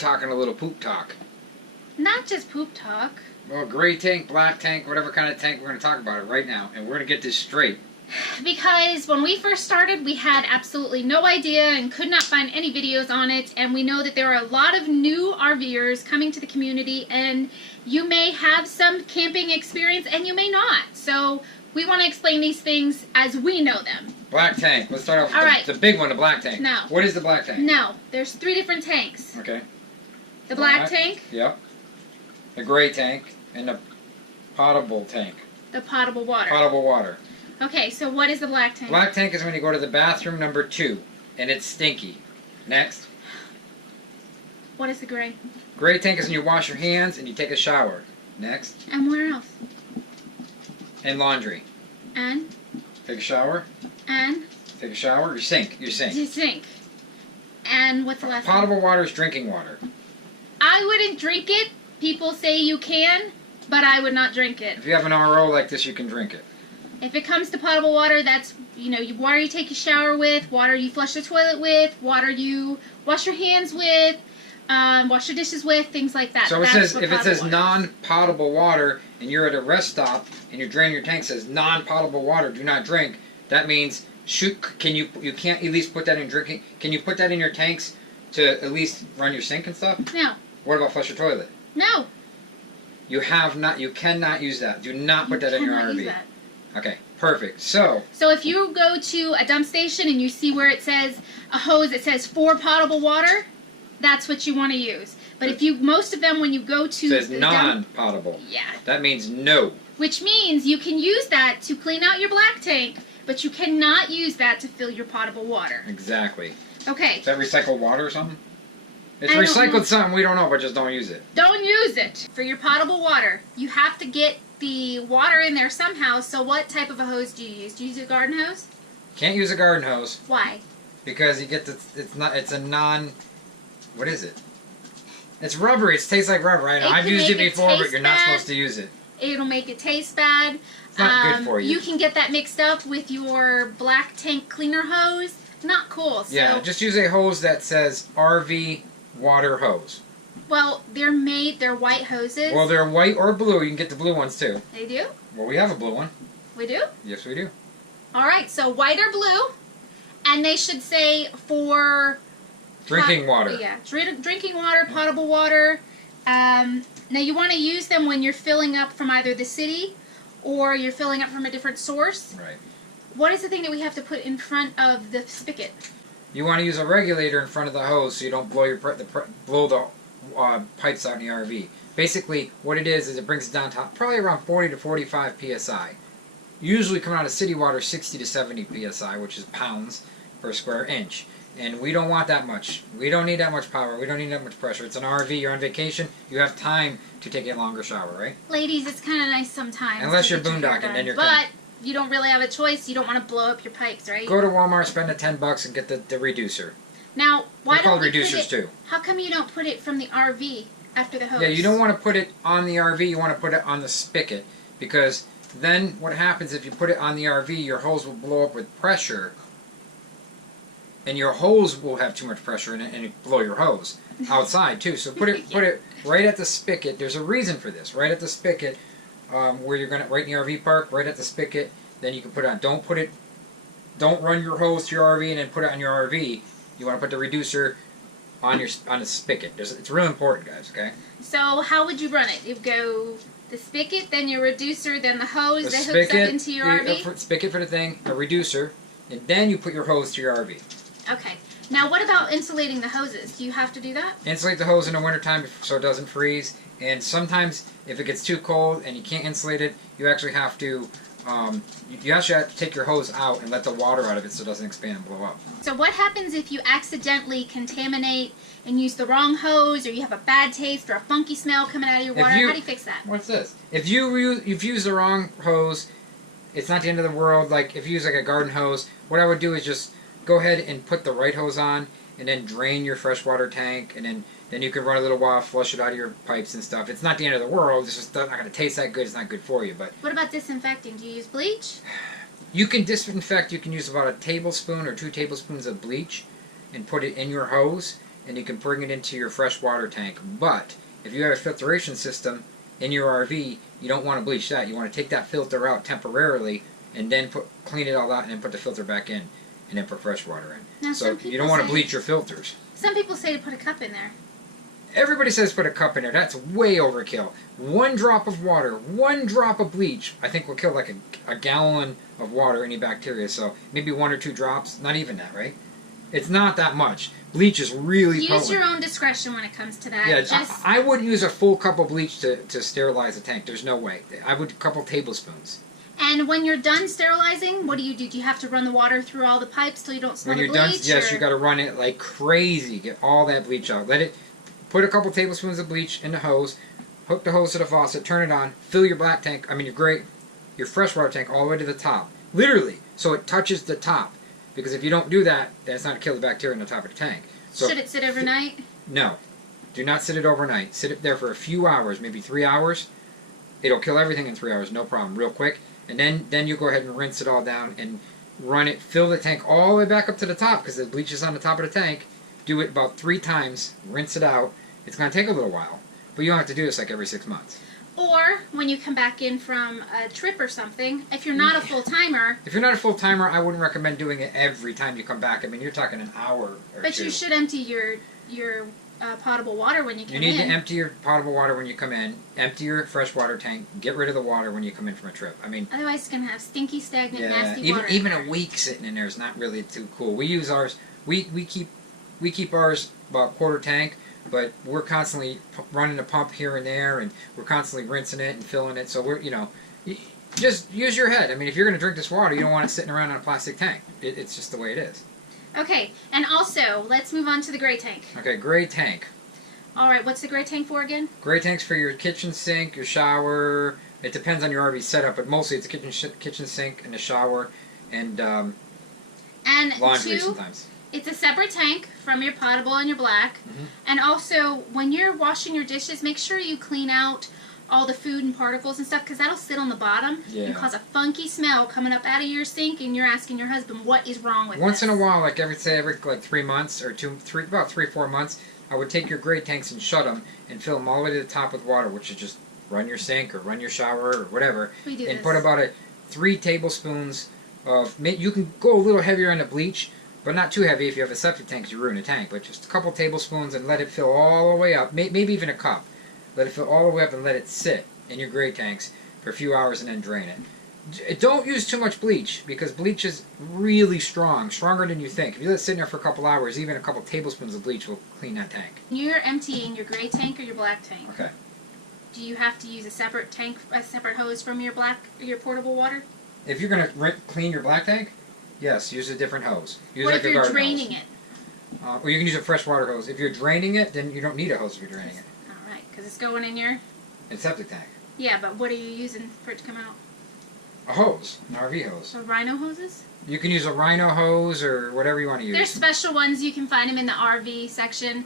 talking a little poop talk. Not just poop talk. Well, gray tank, black tank, whatever kind of tank, we're going to talk about it right now. And we're going to get this straight. Because when we first started, we had absolutely no idea and could not find any videos on it. And we know that there are a lot of new RVers coming to the community. And you may have some camping experience and you may not. So we want to explain these things as we know them. Black tank. Let's start off with the big one, the black tank. No. What is the black tank? No. There's 3 different tanks. Okay. The black tank. Yep. The gray tank. And the potable tank. The potable water. Potable water. Okay, so what is the black tank? Black tank is when you go to the bathroom number 2. And it's stinky. Next. What is the gray? Gray tank is when you wash your hands and you take a shower. Next. And where else? And laundry. And? Take a shower. And? Take a shower. You sink. You sink. And what's the last one? Potable water is drinking water. I wouldn't drink it. People say you can, but I would not drink it. If you have an RO like this, you can drink it. If it comes to potable water, that's, water you take a shower with, water you flush the toilet with, water you wash your hands with, wash your dishes with, things like that. So if it says non-potable water and you're at a rest stop and you drain your tank, says non-potable water, do not drink, that means you can't at least put that in drinking. Can you put that in your tanks to at least run your sink and stuff? No. What about flush your toilet? No. You cannot use that. Do not put that in your RV. Use that. Okay, perfect. So if you go to a dump station and you see where it says a hose that says for potable water, that's what you want to use. But if most of them when you go to it says non-potable. Yeah. That means no. Which means you can use that to clean out your black tank, but you cannot use that to fill your potable water. Exactly. Okay. Is that recycled water or something? It's recycled something we don't know, but just don't use it. Don't use it. For your potable water, you have to get the water in there somehow, so what type of a hose do you use? Do you use a garden hose? Can't use a garden hose. Why? Because you get what is it? It's rubbery. It tastes like rubber. I know. I've used it before, but you're not supposed to use it. It'll make it taste bad. It's not good for you. You can get that mixed up with your black tank cleaner hose. Not cool. So, yeah, just use a hose that says RV water hose. Well, they're white hoses. Well, they're white or blue. You can get the blue ones too. They do? Well, we have a blue one. We do? Yes, we do. All right, so white or blue, and they should say for drinking water. Yeah, drinking water, potable water. Now you want to use them when you're filling up from either the city or you're filling up from a different source. Right. What is the thing that we have to put in front of the spigot? You want to use a regulator in front of the hose so you don't blow the pipes out in the RV. Basically, what it is it brings it down to probably around 40 to 45 psi. Usually coming out of city water, 60 to 70 psi, which is pounds per square inch. And we don't want that much. We don't need that much power. We don't need that much pressure. It's an RV. You're on vacation. You have time to take a longer shower, right? Ladies, it's kind of nice sometimes. Unless you're boondocking, then you're. But you don't really have a choice. You don't want to blow up your pipes, right? Go to Walmart, spend the $10 and get the reducer. Now, why don't we reducers too? How come you don't put it from the RV after the hose? Yeah, you don't want to put it on the RV. You want to put it on the spigot because then what happens if you put it on the RV, your hose will blow up with pressure, and your hose will have too much pressure in it and it blow your hose outside too. So put it right at the spigot. There's a reason for this. Right at the spigot, where you're gonna right in the RV park, right at the spigot. Then you can put it on. Don't run your hose to your RV and then put it on your RV. You want to put the reducer on the spigot. It's real important, guys. Okay. So how would you run it? You go the spigot, then your reducer, then the hose that hooks up into your RV. Spigot for the thing, a reducer, and then you put your hose to your RV. Okay. Now what about insulating the hoses? Do you have to do that? Insulate the hose in the wintertime so it doesn't freeze. And sometimes if it gets too cold and you can't insulate it, you actually have to. You actually have to take your hose out and let the water out of it so it doesn't expand and blow up. So what happens if you accidentally contaminate and use the wrong hose, or you have a bad taste or a funky smell coming out of your water? How do you fix that? What's this? If you use the wrong hose, it's not the end of the world. Like if you use like a garden hose, what I would do is just go ahead and put the right hose on and then drain your freshwater tank, and then you can run a little while, flush it out of your pipes and stuff. It's not the end of the world. It's just not going to taste that good. It's not good for you. But what about disinfecting? Do you use bleach? You can disinfect. You can use about a tablespoon or 2 tablespoons of bleach and put it in your hose. and you can bring it into your freshwater tank. But if you have a filtration system in your RV, you don't want to bleach that. You want to take that filter out temporarily and then clean it all out and then put the filter back in and then put fresh water in. Now, so you don't want to bleach your filters. Some people say to put a cup in there. Everybody says put a cup in there. That's way overkill. 1 drop of water, 1 drop of bleach, I think will kill like a gallon of water, any bacteria. So maybe 1 or 2 drops, not even that, right? It's not that much. Bleach is really potent. Use your own discretion when it comes to that. Yeah, I wouldn't use a full cup of bleach to sterilize a tank. There's no way. I would a couple tablespoons. And when you're done sterilizing, what do you do? Do you have to run the water through all the pipes till you don't smell the bleach? When you're done, yes, you got to run it like crazy. Get all that bleach out. Put a couple tablespoons of bleach in the hose. Hook the hose to the faucet. Turn it on. Fill your black tank. Your freshwater tank all the way to the top. Literally, so it touches the top. Because if you don't do that, that's not to kill the bacteria in the top of the tank. So should it sit overnight? No. Do not sit it overnight. Sit it there for a few hours, maybe 3 hours. It'll kill everything in 3 hours, no problem, real quick. And then you go ahead and rinse it all down and run it, fill the tank all the way back up to the top because the bleach is on the top of the tank. Do it about 3 times, rinse it out. It's going to take a little while, but you don't have to do this like every 6 months. Or when you come back in from a trip or something, if you're not a full-timer... If you're not a full-timer, I wouldn't recommend doing it every time you come back. I mean, you're talking an hour or But 2. you should empty your potable water when you come in. You need to empty your potable water when you come in. Empty your freshwater tank. Get rid of the water when you come in from a trip. I mean, otherwise, it's going to have stinky, stagnant, nasty water. Even a week sitting in there is not really too cool. We use ours. We keep ours about quarter tank, but we're constantly running a pump here and there, and we're constantly rinsing it and filling it. So we're just use your head. I mean, if you're going to drink this water, you don't want it sitting around in a plastic tank. It's just the way it is. Okay, and also, let's move on to the gray tank. Okay, gray tank. Alright, what's the gray tank for again? Gray tank's for your kitchen sink, your shower. It depends on your RV setup, but mostly it's a kitchen sink and a shower and laundry sometimes. It's a separate tank from your potable and your black. Mm-hmm. And also, when you're washing your dishes, make sure you clean out all the food and particles and stuff, because that'll sit on the bottom and cause a funky smell coming up out of your sink, and you're asking your husband what is wrong with Once this. in a while, like every 3 months or about 3-4 months, I would take your gray tanks and shut them and fill them all the way to the top with water, which is just run your sink or run your shower or whatever, and put about 3 tablespoons of. You can go a little heavier on the bleach, but not too heavy if you have a septic tank, 'cause you ruin a tank. But just a couple tablespoons and let it fill all the way up, maybe even a cup. Let it fill all the way up and let it sit in your gray tanks for a few hours and then drain it. Don't use too much bleach, because bleach is really strong, stronger than you think. If you let it sit in there for a couple hours, even a couple tablespoons of bleach will clean that tank. You're emptying your gray tank or your black tank. Okay. Do you have to use a separate tank, a separate hose from your portable water? If you're going to clean your black tank, yes, use a different hose. Use What like if you're draining it? Or you can use a freshwater hose. If you're draining it, then you don't need a hose if you're draining it. Alright, because it's going in your... Septic tank. Yeah, but what are you using for it to come out? A hose, an RV hose. So rhino hoses? You can use a rhino hose or whatever you want to use. There's special ones. You can find them in the RV section.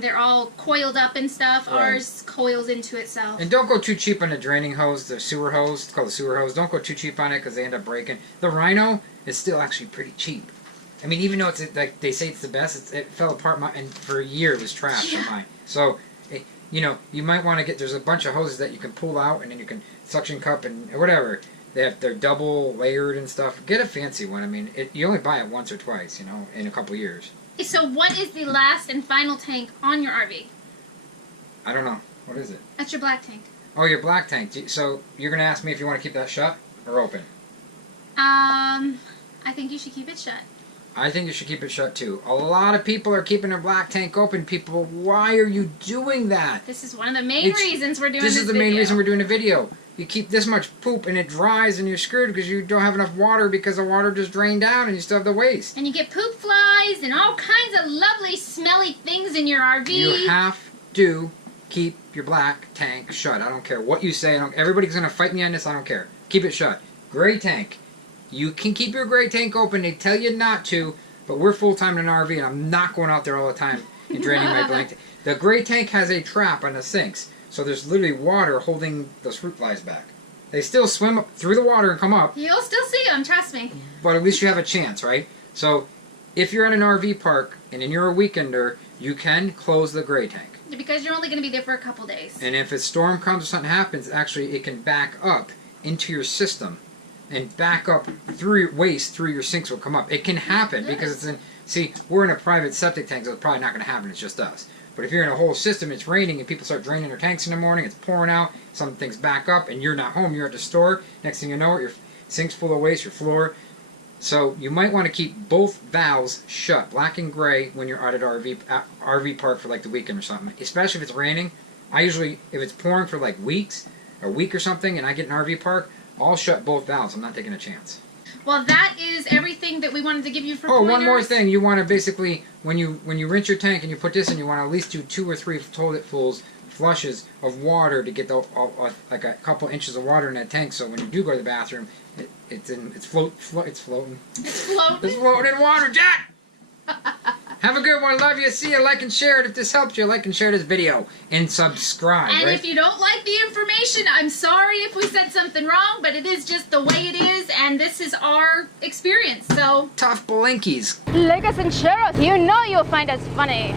They're all coiled up and stuff. Right. Ours coils into itself. And don't go too cheap on the draining hose, the sewer hose. It's called the sewer hose. Don't go too cheap on it because they end up breaking. The rhino is still actually pretty cheap. I mean, even though it's like they say it's the best, it fell apart. And for a year it was trash on mine. So, you might want to get. There's a bunch of hoses that you can pull out, and then you can suction cup and whatever. They're double layered and stuff. Get a fancy one. I mean, you only buy it once or twice, in a couple years. So what is the last and final tank on your RV? I don't know. What is it? That's your black tank. Oh, your black tank. So you're going to ask me if you want to keep that shut or open? I think you should keep it shut. I think you should keep it shut too. A lot of people are keeping their black tank open. People, why are you doing that? This is one of the main reasons we're doing this This is the main reason we're doing the video. You keep this much poop and it dries and you're screwed because you don't have enough water because the water just drained down and you still have the waste. And you get poop flies and all kinds of lovely smelly things in your RV. You have to keep your black tank shut. I don't care what you say. Everybody's going to fight me on this. I don't care. Keep it shut. Gray tank. You can keep your gray tank open. They tell you not to, but we're full-time in an RV and I'm not going out there all the time and draining my blanket. The gray tank has a trap on the sinks. So there's literally water holding those fruit flies back. They still swim up through the water and come up. You'll still see them, trust me. But at least you have a chance, right? So if you're at an RV park and you're a weekender, you can close the gray tank. Because you're only going to be there for a couple days. And if a storm comes or something happens, actually it can back up into your system and back up through your waste through your sinks will come up. It can happen because it's in. See, we're in a private septic tank, so it's probably not going to happen. It's just us. But if you're in a whole system, it's raining, and people start draining their tanks in the morning, it's pouring out, some things back up, and you're not home, you're at the store. Next thing you know, your sink's full of waste, your floor. So you might want to keep both valves shut, black and gray, when you're out at RV park for like the weekend or something. Especially if it's raining. I usually, if it's pouring for like weeks, a week or something, and I get an RV park, I'll shut both valves. I'm not taking a chance. Well, that is everything that we wanted to give you for Oh, pointers. one more thing. You want to basically, when you rinse your tank and you put this in, you want to at least do 2 or 3 toiletfuls, flushes of water to get like a couple inches of water in that tank. So when you do go to the bathroom, it's floating. It's floating. It's floating in water, Jack. Have a good one. Love you. See you. Like and share it if this helped you. Like and share this video and subscribe. And right? if you don't like the information, I'm sorry if we said something wrong, but it is just the way it is, and this is our experience. So Tough blinkies. Like us and share us. You know you'll find us funny.